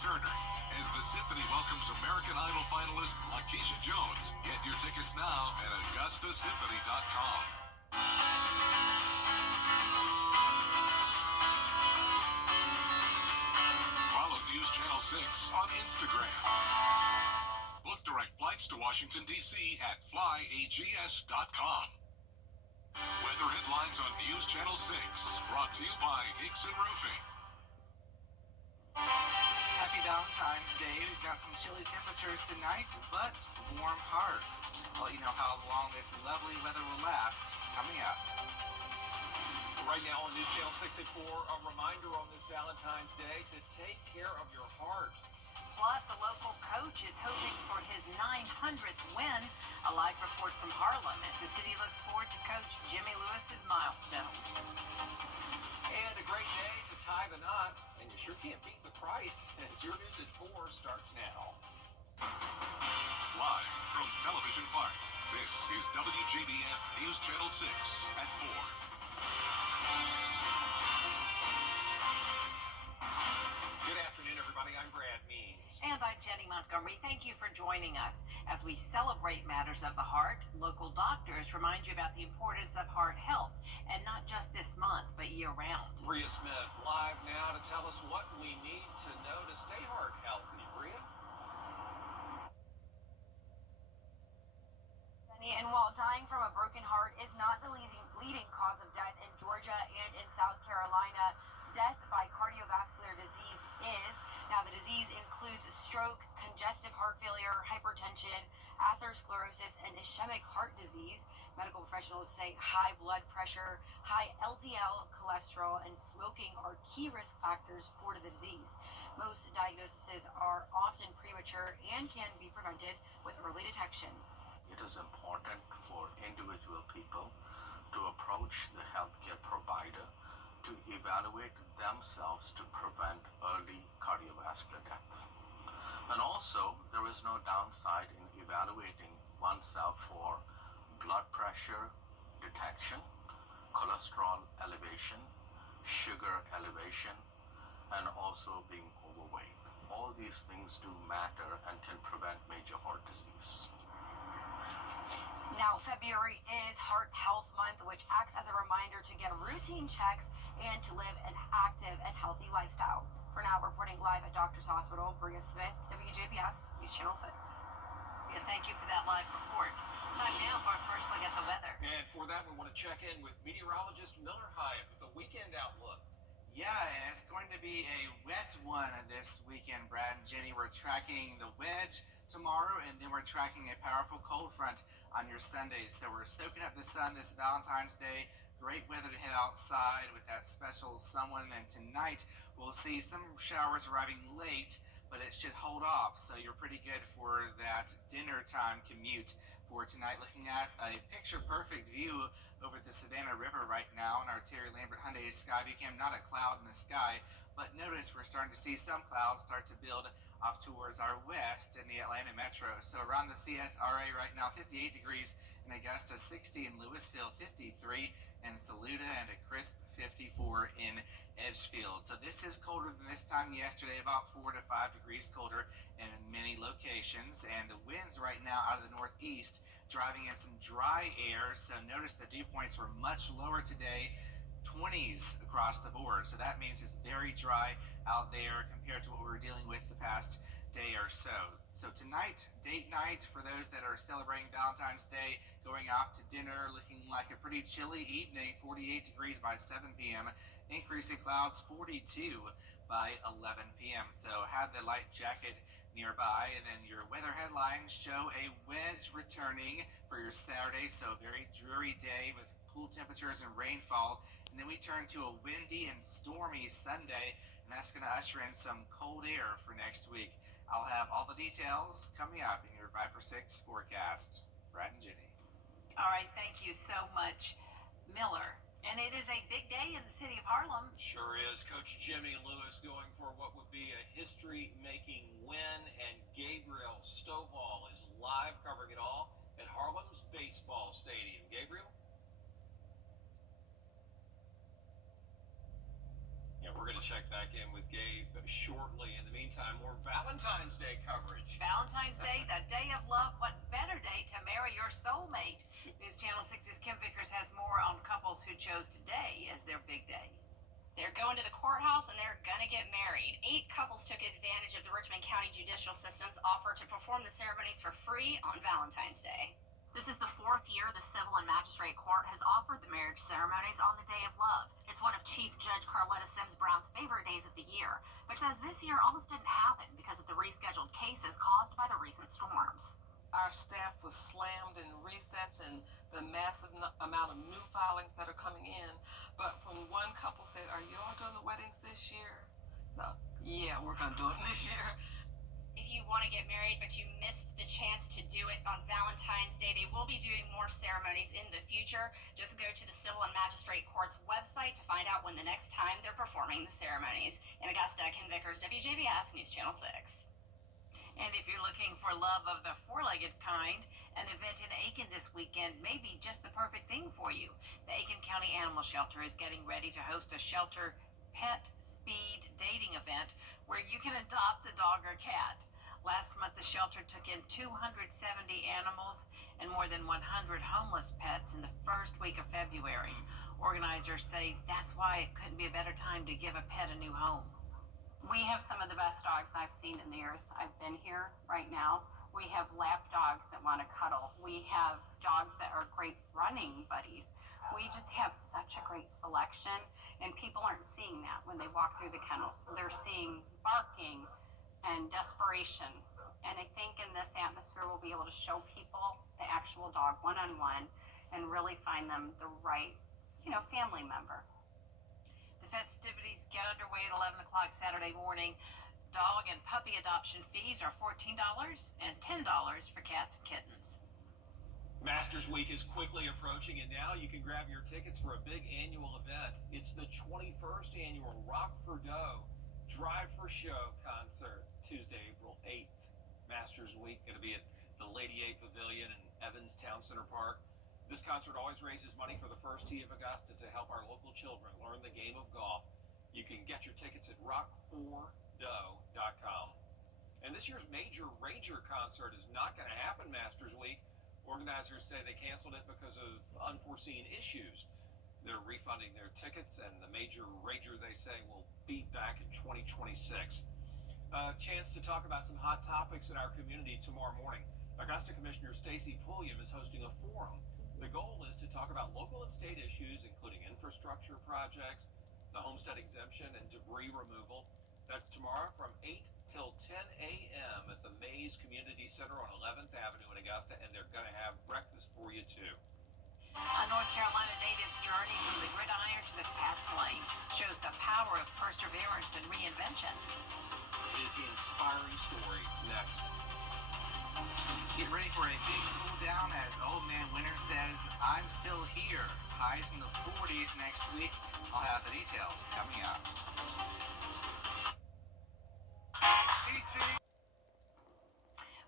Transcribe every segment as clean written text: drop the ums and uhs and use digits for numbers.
returning as the symphony welcomes American Idol finalist Lakeisha Jones. Get your tickets now at AugustaSymphony.com. Follow News Channel 6 on Instagram. Book direct flights to Washington, D.C. at flyags.com. Weather headlines on News Channel 6, brought to you by Hickson Roofing. Happy Valentine's Day. We've got some chilly temperatures tonight, but warm hearts. I'll let you know how long this lovely weather will last coming up. Right now on News Channel 6 at 4, a reminder on this Valentine's Day to take care of your heart. Plus, a local coach is hoping for his 900th win. A live report from Harlem as the city looks forward to Coach Jimmy Lewis's milestone. And a great day to tie the knot, and you sure can't beat the price as your News at 4 starts now. Live from Television Park, this is WJBF News Channel 6 at 4. Good afternoon, everybody. I'm Brad Means. And I'm Jenny Montgomery. Thank you for joining us. As we celebrate matters of the heart, local doctors remind you about the importance of heart health, and not just this month, but year-round. Bria Smith live now to tell us what we need to know to stay heart healthy. Bria? And while dying from a broken heart is not the leading cause of death in Georgia and in South Carolina, death by cardiovascular disease is. Now, the disease includes stroke, congestive heart failure, hypertension, atherosclerosis, and ischemic heart disease. Medical professionals say high blood pressure, high LDL cholesterol, and smoking are key risk factors for the disease. Most diagnoses are often premature and can be prevented with early detection. It is important for individual people to approach the healthcare provider to evaluate themselves to prevent early cardiovascular death. And also, there is no downside in evaluating oneself for blood pressure detection, cholesterol elevation, sugar elevation, and also being overweight. All these things do matter and can prevent major heart disease. Now, February is Heart Health Month, which acts as a reminder to get routine checks and to live an active and healthy lifestyle. For now, reporting live at Doctors Hospital, Bria Smith, WJBF, News Channel 6. Yeah, thank you for that live report. Time now for our first look at the weather. And for that, we want to check in with meteorologist Miller Hyatt with the weekend outlook. Yeah, and it's going to be a wet one this weekend, Brad and Jenny. We're tracking the wedge tomorrow, and then we're tracking a powerful cold front on your Sunday. So we're soaking up the sun this Valentine's Day. Great weather to head outside with that special someone. And tonight we'll see some showers arriving late, but it should hold off. So you're pretty good for that dinner time commute for tonight. Looking at a picture-perfect view over the Savannah River right now in our Terry Lambert Hyundai Skyview Cam. Not a cloud in the sky, but notice we're starting to see some clouds start to build off towards our west in the Atlanta metro. So around the CSRA right now, 58 degrees in Augusta, 60 in Louisville, 53 in Saluda, and a crisp 54 in Edgefield. So this is colder than this time yesterday, about 4 to 5 degrees colder in many locations. And the winds right now out of the northeast driving in some dry air. So notice the dew points were much lower today, 20s across the board. So that means it's very dry out there compared to what we were dealing with the past day or so. So tonight, date night for those that are celebrating Valentine's Day, going off to dinner, looking like a pretty chilly evening, 48 degrees by 7 p.m., increasing clouds 42 by 11 p.m. So have the light jacket nearby, and then your weather headlines show a wedge returning for your Saturday, so a very dreary day with cool temperatures and rainfall. And then we turn to a windy and stormy Sunday, and that's going to usher in some cold air for next week. I'll have all the details coming up in your Viper 6 forecast. Brad and Jenny. All right, thank you so much, Miller. And it is a big day in the city of Harlem. Sure is. Coach Jimmy Lewis going for what would be a history-making win, and Gabriel Stovall is live covering it all at Harlem's baseball stadium. Gabriel? Yeah, We're going to check back in with Gabe shortly. In the meantime, more Valentine's Day coverage. Valentine's Day, the day of love. What better day to marry your soulmate? News Channel 6's Kim Vickers has more on couples who chose today as their big day. They're going to the courthouse and they're going to get married. 8 couples took advantage of the Richmond County Judicial System's offer to perform the ceremonies for free on Valentine's Day. This is the 4th year the Civil and Magistrate Court has offered the marriage ceremonies on the Day of Love. It's one of Chief Judge Carletta Sims Brown's favorite days of the year, but says this year almost didn't happen because of the rescheduled cases caused by the recent storms. Our staff was slammed in resets and the massive amount of new filings that are coming in. But when one couple said, "Are you all doing the weddings this year?" No. Yeah, we're going to do it this year. If you want to get married but you missed the chance to do it on Valentine's Day, they will be doing more ceremonies in the future. Just go to the Civil and Magistrate Court's website to find out when the next time they're performing the ceremonies. In Augusta, Kim Vickers, WJBF, News Channel 6. And if you're looking for love of the four-legged kind, an event in Aiken this weekend may be just the perfect thing for you. The Aiken County Animal Shelter is getting ready to host a shelter pet speed dating event where you can adopt a dog or cat. Last month, the shelter took in 270 animals and more than 100 homeless pets in the first week of February. Organizers say that's why it couldn't be a better time to give a pet a new home. We have some of the best dogs I've seen in the years I've been here right now. We have lap dogs that want to cuddle. We have dogs that are great running buddies. We just have such a great selection, and people aren't seeing that when they walk through the kennels. They're seeing barking and desperation. And I think in this atmosphere, we'll be able to show people the actual dog one-on-one and really find them the right, family member. The festivities get underway at 11 o'clock Saturday morning. Dog and puppy adoption fees are $14 and $10 for cats and kittens. Masters Week is quickly approaching, and now you can grab your tickets for a big annual event. It's the 21st annual Rock for Dough Drive for Show concert, Tuesday, April 8th. Masters Week going to be at the Lady A Pavilion in Evans Town Center Park. This concert always raises money for the First Tee of Augusta to help our local children learn the game of golf. You can get your tickets at rock4dough.com. And this year's Major Rager concert is not going to happen Masters Week. Organizers say they canceled it because of unforeseen issues. They're refunding their tickets, and the Major Rager, they say, will be back in 2026. A chance to talk about some hot topics in our community tomorrow morning. Augusta Commissioner Stacy Pulliam is hosting a forum. The goal is to talk about local and state issues, including infrastructure projects, the homestead exemption, and debris removal. That's tomorrow from 8 till 10 a.m. at the Mays Community Center on 11th Avenue in Augusta, and they're going to have breakfast for you, too. A North Carolina native's journey from the gridiron to the fast lane shows the power of perseverance and reinvention. Is the inspiring story next. Get ready for a big cool down as Old Man Winter says, "I'm still here." Highs in the 40s next week. I'll have the details coming up.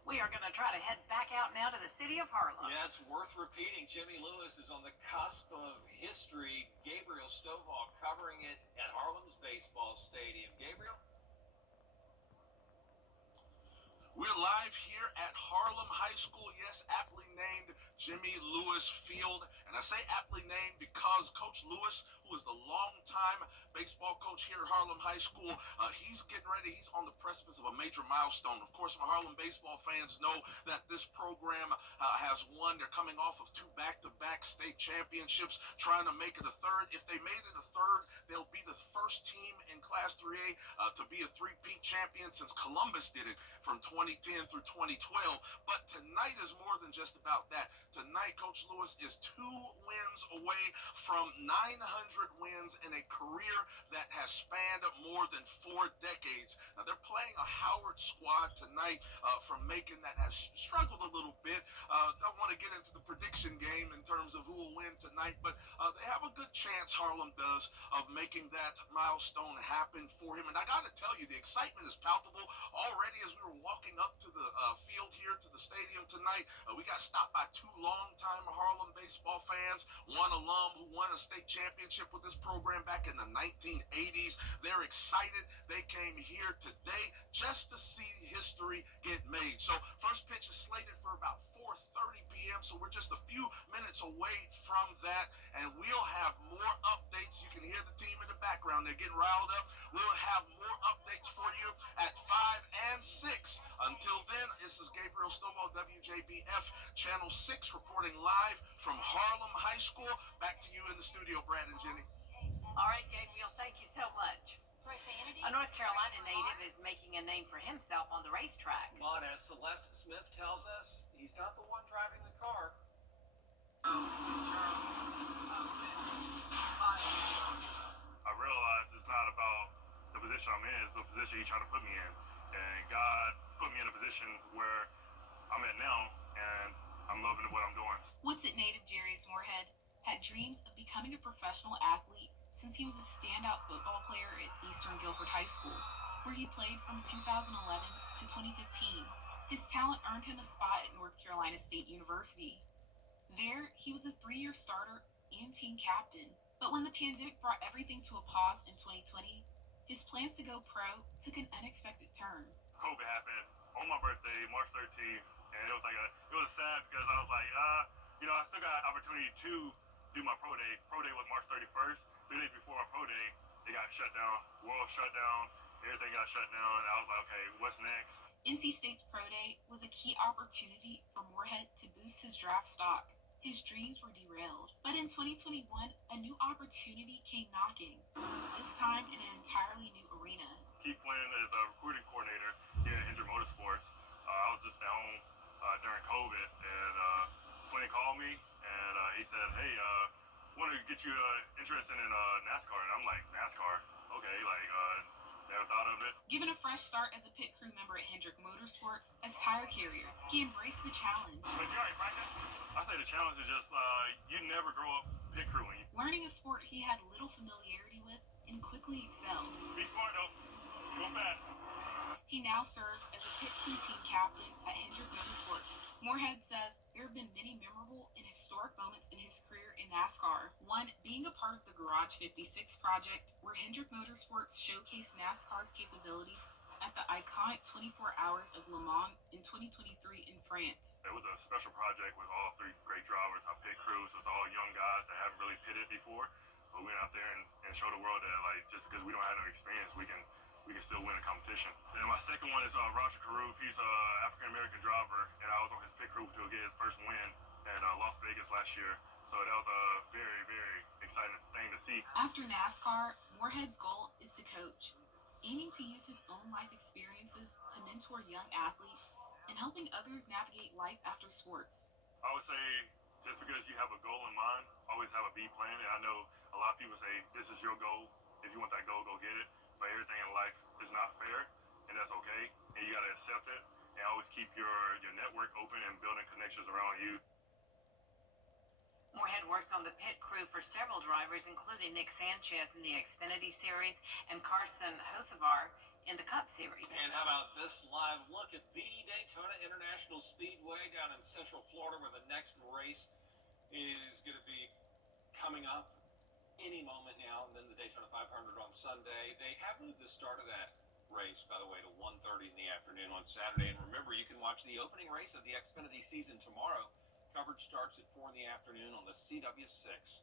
We are going to try to head back out now to the city of Harlem. Yeah, it's worth repeating. Jimmy Lewis is on the cusp of history. Gabriel Stovall covering it at Harlem's baseball stadium. Gabriel? We're live here at Harlem High School, yes, aptly named Jimmy Lewis Field. And I say aptly named because Coach Lewis, who is the longtime baseball coach here at Harlem High School, he's getting ready. He's on the precipice of a major milestone. Of course, my Harlem baseball fans know that this program has won. They're coming off of 2 back-to-back state championships, trying to make it a third. If they made it a third, they'll be the first team in Class 3A to be a three-peat champion since Columbus did it from 2010 through 2012. But tonight is more than just about that. Tonight, Coach Lewis is 2 wins away from 900 wins in a career that has spanned more than 4 decades. Now, they're playing a Howard squad tonight from Macon that has struggled a little bit. Don't want to get into the prediction game in terms of who will win tonight, but they have a good chance, Harlem does, of making that milestone happen for him. And I got to tell you, the excitement is palpable already as we were walking up to the field here, to the stadium tonight. We got stopped by two longtime Harlem baseball fans, one alum who won a state championship with this program back in the 1980s. They're excited. They came here today just to see history get made. So first pitch is slated for about 4:30 p.m., so we're just a few minutes away from that, and we'll have more updates. You can hear the team in the background. They're getting riled up. We'll have more updates for you at 5 and 6. Until then, this is Gabriel Stovall, WJBF Channel 6, reporting live from Harlem High School. Back to you in the studio, Brad and Jenny. All right, Gabriel, thank you so much. A North Carolina native is making a name for himself on the racetrack. But as Celeste Smith tells us, he's not the one driving the car. I realize it's not about the position I'm in, it's the position he's trying to put me in. And God put me in a position where I'm at now, and I'm loving what I'm doing. Woodsett native Jarius Moorhead had dreams of becoming a professional athlete since he was a standout football player at Eastern Guilford High School, where he played from 2011 to 2015. His talent earned him a spot at North Carolina State University. There, he was a 3-year starter and team captain. But when the pandemic brought everything to a pause in 2020, his plans to go pro took an unexpected turn. COVID happened on my birthday, March 13th, and it was sad because I was like, I still got an opportunity to do my pro day. Pro day was March 31st. 3 days before my pro day, it got shut down. World shut down. Everything got shut down. And I was like, okay, what's next? NC State's pro day was a key opportunity for Moorhead to boost his draft stock. His dreams were derailed. But in 2021, a new opportunity came knocking, this time in an entirely new arena. Keith Flynn is a recruiting coordinator here at Hendrick Motorsports. I was just at home during COVID, and Flynn called me, and he said, hey, want to get you interested in NASCAR. And I'm like, NASCAR? Okay, never thought of it. Given a fresh start as a pit crew member at Hendrick Motorsports as tire carrier, he embraced the challenge. But you already practiced? I say the challenge is just, you never grow up pit crewing. Learning a sport he had little familiarity with and quickly excelled. Be smart though, go fast. He now serves as a pit crew team captain at Hendrick Motorsports. Moorhead says there have been many memorable and historic moments in his career in NASCAR. One being a part of the Garage 56 project, where Hendrick Motorsports showcased NASCAR's capabilities at the iconic 24 Hours of Le Mans in 2023 in France. It was a special project with all 3 great drivers, our pit crews, with all young guys that haven't really pitted before. But we went out there and showed the world that just because we don't have no experience, we can still win a competition. And my second one is Roger Caruth. He's an African-American driver, and I was on his pit crew to get his first win at Las Vegas last year. So that was a very, very exciting thing to see. After NASCAR, Moorhead's goal is to coach, aiming to use his own life experiences to mentor young athletes and helping others navigate life after sports. I would say just because you have a goal in mind, always have a B plan. And I know a lot of people say, this is your goal. If you want that goal, go get it. But everything in life is not fair, and that's okay. And you got to accept it and always keep your network open and building connections around you. Moorhead works on the pit crew for several drivers, including Nick Sanchez in the Xfinity Series and Carson Hocevar in the Cup Series. And how about this live look at the Daytona International Speedway down in Central Florida, where the next race is going to be coming up any moment now, and then the Daytona 500 on Sunday. They have moved the start of that race, by the way, to 1:30 in the afternoon on Saturday. And remember, you can watch the opening race of the Xfinity season tomorrow. Coverage starts at 4 in the afternoon on the CW6.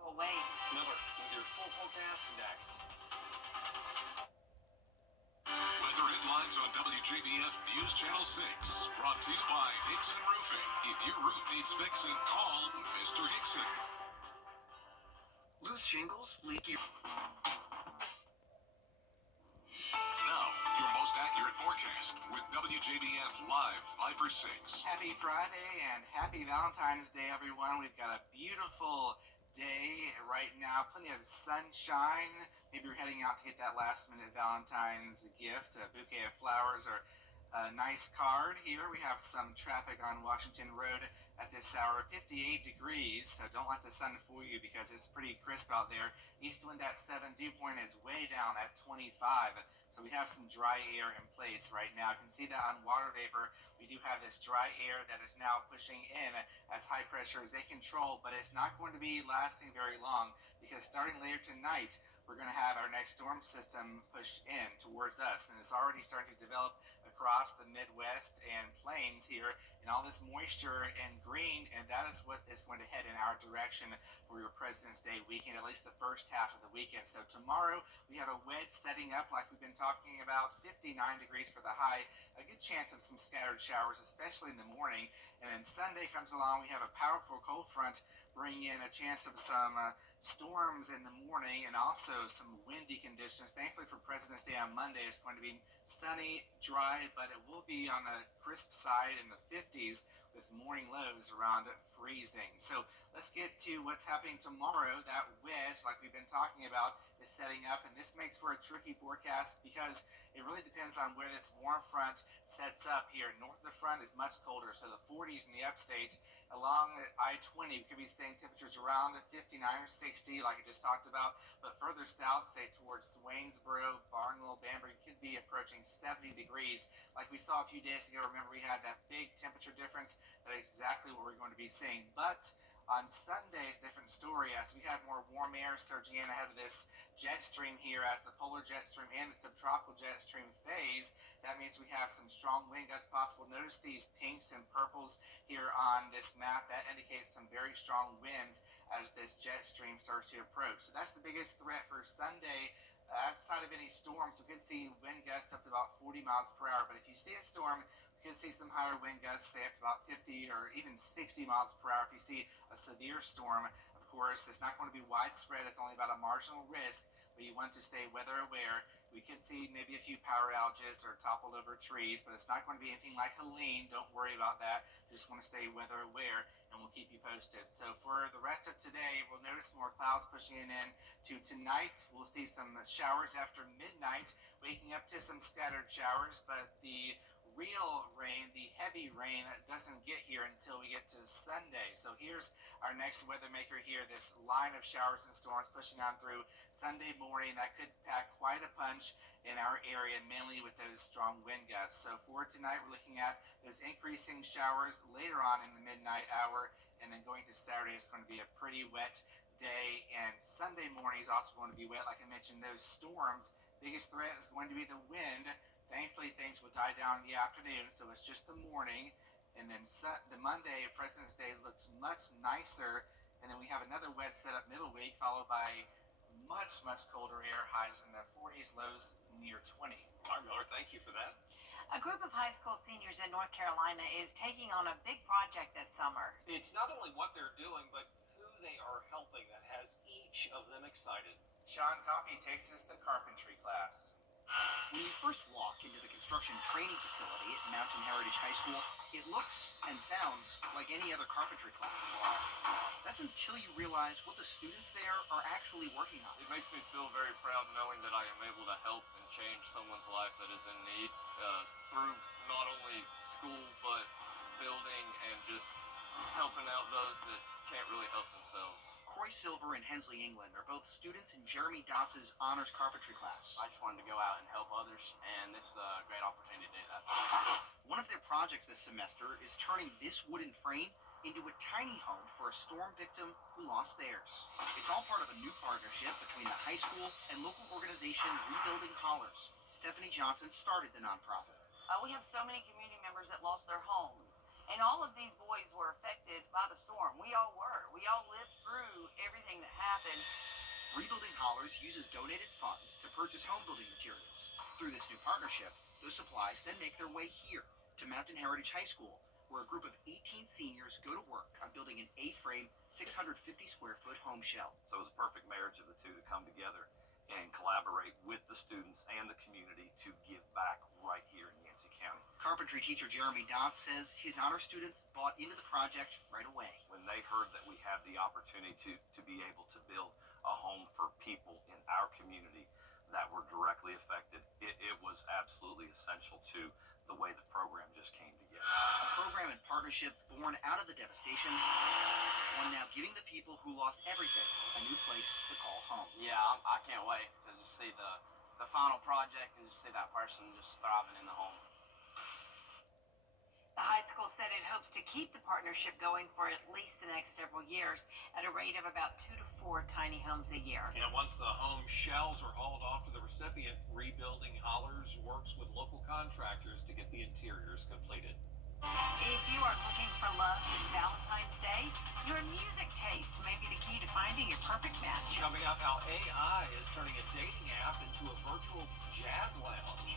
Well, wait. Miller with your full forecast next. Weather headlines on WJBF News Channel 6. Brought to you by Hickson Roofing. If your roof needs fixing, call Mr. Hickson. Loose shingles, leaky. Now, your most accurate forecast with WJBF Live Viper 6. Happy Friday and happy Valentine's Day, everyone. We've got a beautiful day right now, plenty of sunshine. Maybe you're heading out to get that last minute Valentine's gift, a bouquet of flowers or A nice card here. We have some traffic on Washington Road at this hour, 58 degrees. So don't let the sun fool you because it's pretty crisp out there. East wind at 7, dew point is way down at 25. So we have some dry air in place right now. You can see that on water vapor. We do have this dry air that is now pushing in as high pressure is in control, but it's not going to be lasting very long because starting later tonight, we're going to have our next storm system push in towards us, and it's already starting to develop across the Midwest and plains here, and all this moisture and green, and that is what is going to head in our direction for your President's Day weekend, at least the first half of the weekend. So tomorrow we have a wedge setting up like we've been talking about, 59 degrees for the high, a good chance of some scattered showers, especially in the morning. And then Sunday comes along, we have a powerful cold front bring in a chance of some storms in the morning and also some windy conditions. Thankfully for President's Day on Monday, it's going to be sunny, dry, but it will be on the crisp side in the 50s with morning lows around freezing. So let's get to what's happening tomorrow. That wedge, like we've been talking about, is setting up, and this makes for a tricky forecast because it really depends on where this warm front sets up here. North of the front is much colder, so the 40s in the upstate. Along I-20, we could be seeing temperatures around 59 or 60, like I just talked about, but further south, say towards Waynesboro, Barnwell, Bamberg, you could be approaching 70 degrees like we saw a few days ago. Remember, we had that big temperature difference. That's exactly what we're going to be seeing. But on Sunday's different story, as we have more warm air surging in ahead of this jet stream here, as the polar jet stream and the subtropical jet stream phase, that means we have some strong wind gusts possible. Notice these pinks and purples here on this map. That indicates some very strong winds as this jet stream starts to approach. So that's the biggest threat for Sunday. Outside of any storms, we could see wind gusts up to about 40 miles per hour. But if you see a storm, we could see some higher wind gusts, say up to about 50 or even 60 miles per hour. If you see a severe storm, of course, it's not going to be widespread. It's only about a marginal risk, but you want to stay weather aware. We could see maybe a few power outages or toppled over trees, but it's not going to be anything like Helene. Don't worry about that. Just want to stay weather aware, and we'll keep you posted. So for the rest of today, we'll notice more clouds pushing in to tonight. We'll see some showers after midnight, waking up to some scattered showers, but the real rain, the heavy rain, doesn't get here until we get to Sunday. So here's our next weather maker here, this line of showers and storms pushing on through Sunday morning. That could pack quite a punch in our area, mainly with those strong wind gusts. So for tonight, we're looking at those increasing showers later on in the midnight hour, and then going to Saturday, it's going to be a pretty wet day, and Sunday morning is also going to be wet. Like I mentioned, those storms, biggest threat is going to be the wind. Thankfully, things will die down in the afternoon, so it's just the morning. And then the Monday, President's Day, looks much nicer. And then we have another wet setup middle week, followed by much, much colder air, highs in the 40s, lows near 20. All right, Miller, thank you for that. A group of high school seniors in North Carolina is taking on a big project this summer. It's not only what they're doing, but who they are helping that has each of them excited. Sean Coffey takes us to carpentry class. When you first walk into the construction training facility at Mountain Heritage High School, it looks and sounds like any other carpentry class. That's until you realize what the students there are actually working on. It makes me feel very proud knowing that I am able to help and change someone's life that is in need through not only school, but building and just helping out those that can't really help themselves. Croy Silver and Hensley England are both students in Jeremy Dotz's honors carpentry class. I just wanted to go out and help others, and this is a great opportunity to do that. One of their projects this semester is turning this wooden frame into a tiny home for a storm victim who lost theirs. It's all part of a new partnership between the high school and local organization Rebuilding Hollers. Stephanie Johnson started the nonprofit. We have so many community members that lost their homes. And all of these boys were affected by the storm. We all were. We all lived through everything that happened. Rebuilding Hollers uses donated funds to purchase home building materials. Through this new partnership, those supplies then make their way here to Mountain Heritage High School, where a group of 18 seniors go to work on building an A-frame, 650 square foot home shell. So it was a perfect marriage of the two to come together and collaborate with the students and the community to give back right here in Yancey County. Carpentry teacher Jeremy Dotz says his honor students bought into the project right away. When they heard that we had the opportunity to be able to build a home for people in our community that were directly affected, it was absolutely essential to the way the program just came together. A program and partnership born out of the devastation, one now giving the people who lost everything a new place to call home. Yeah, I can't wait to just see the final project and just see that person just thriving in the home. The high school said it hopes to keep the partnership going for at least the next several years at a rate of about 2 to 4 tiny homes a year. And once the home shells are hauled off to the recipient, Rebuilding Hollers works with local contractors to get the interiors completed. If you are looking for love this Valentine's Day, your music taste may be the key to finding your perfect match. Coming up, how AI is turning a dating app into a virtual jazz lounge.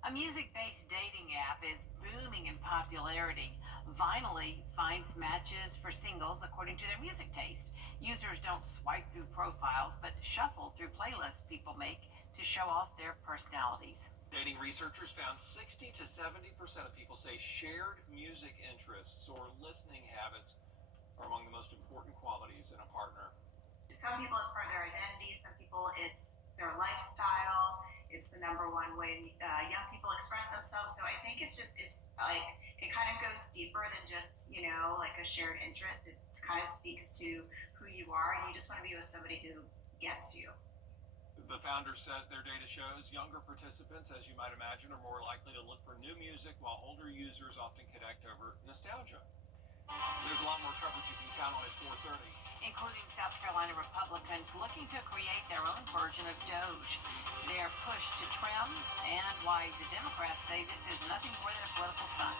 A music-based dating app is booming in popularity. Vinally finds matches for singles according to their music taste. Users don't swipe through profiles, but shuffle through playlists people make to show off their personalities. Dating researchers found 60 to 70% of people say shared music interests or listening habits are among the most important qualities in a partner. Some people it's part of their identity, some people it's their lifestyle, it's the number one way young people express themselves. So I think it's like, it kind of goes deeper than just, like a shared interest. It kind of speaks to who you are, and you just want to be with somebody who gets you. The founder says their data shows younger participants, as you might imagine, are more likely to look for new music, while older users often connect over nostalgia. There's a lot more coverage you can count on at 4:30. Including South Carolina Republicans looking to create their own version of Doge. They're pushed to trim, and why the Democrats say this is nothing more than a political stunt.